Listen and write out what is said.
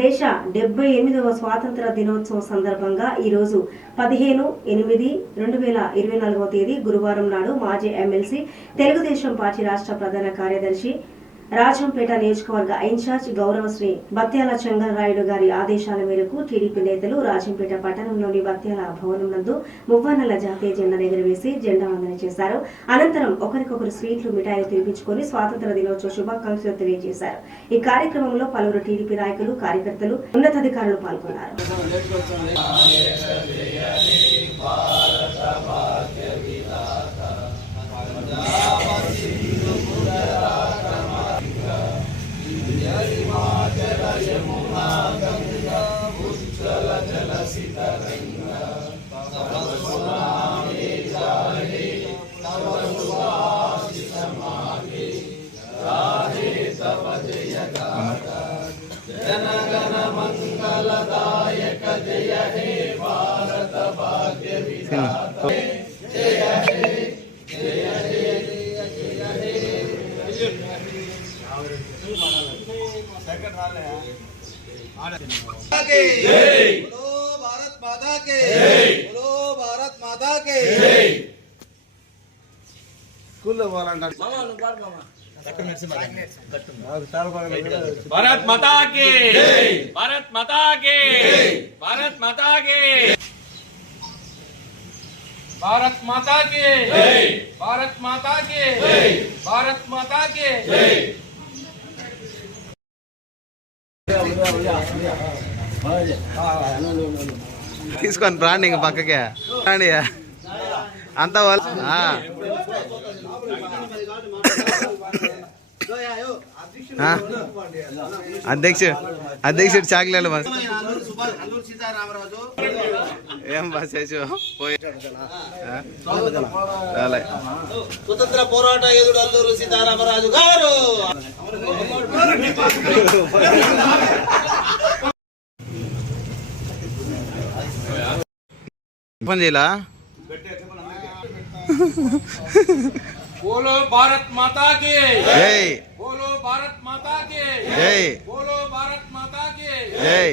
దేశ 78వ స్వాతంత్ర దినోత్సవం సందర్భంగా ఈరోజు 15/8/2024 తేదీ గురువారం నాడు మాజీ ఎమ్మెల్సీ తెలుగుదేశం పార్టీ రాష్ట్ర ప్రధాన కార్యదర్శి రాజంపేట నియోజకవర్గ ఇన్ఛార్జ్ గౌరవశ్రీ బత్యాల చెంగల్రాయుడు గారి ఆదేశాల మేరకు టీడీపీ నేతలు రాజంపేట పట్టణంలోని బత్యాల భవనం నందు మువ్వన్నెల జాతీయ జెండాను ఎగురవేసి జెండా వందన చేశారు. అనంతరం ఒకరికొకరు స్వీట్లు మిఠాయిలు తినిపించుకొని స్వాతంత్ర దినోత్సవ శుభాకాంక్షలు తెలియజేశారు. ఈ కార్యక్రమంలో పలువురు టీడీపీ నాయకులు, కార్యకర్తలు, ఉన్నతాధికారులు పాల్గొన్నారు. जनगण मंगलदायक जय हे भारत भाग्य विधाता जय हे जय हे जय हे सेकंड वाले के जय बोलो भारत माता के जय बोलो भारत माता के जय स्कूल वाला मामा नु पार मामा भारत माता के भारत माता के भारत माता के भारत माता के भारत माता के भारत माता के తీసుకొని బ్రాండింగ్ పక్కకే రాండి అంతా అధ్యక్షుడు చాక్లెట్లు బస్ ఏం బస్ స్వతంత్ర పోరాట యోధుడు అల్లూరు సీతారామరాజు గారు చేయలా बोलो भारत माता के जय बोलो भारत माता के जय बोलो भारत माता के जय